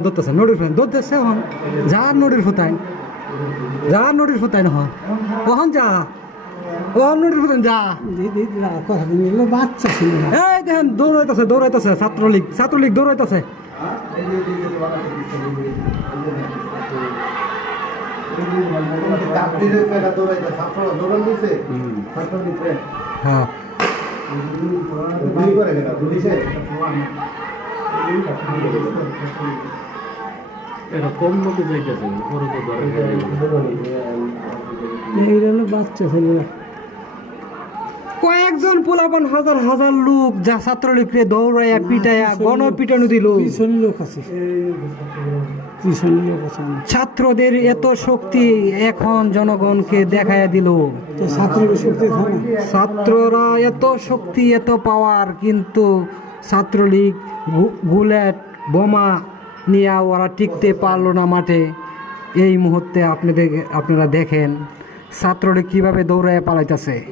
দৌড়তেছে নদীর ফুতাই দৌড়তেছে হন যা নদীর ফুতাই যা নদীর ফুতাই নহন ওহন যা ওহন নদীর ফুতাই যা। বাচ্চা ছিল এই দেখেন দৌড়াইতেছে দৌড়াইতেছে ছাত্রলীগ ছাত্রলীগ দৌড়াইতেছে। হ্যাঁ। গুলি করে কেনা পুলিশে এটা কম লোকে যাইতেছে পরে তো এইটা হলো বাচ্চা ছিল না। কয়েকজন পোলাপান হাজার হাজার লোক যা ছাত্রলীগকে দৌড়াইয়া পিটাইয়া গণ পিটানো দিল। লোক আছে। ছাত্রদের এত শক্তি এখন জনগণকে দেখাইয়া দিল। ছাত্ররা এত শক্তি এত পাওয়ার কিন্তু ছাত্রলীগ গু- বুলেট বোমা নিয়ে ওরা টিকতে পারল না মাঠে। এই মুহূর্তে আপনাদের, আপনারা দেখেন ছাত্ররা কীভাবে দৌড়ায় পালাইতেছে।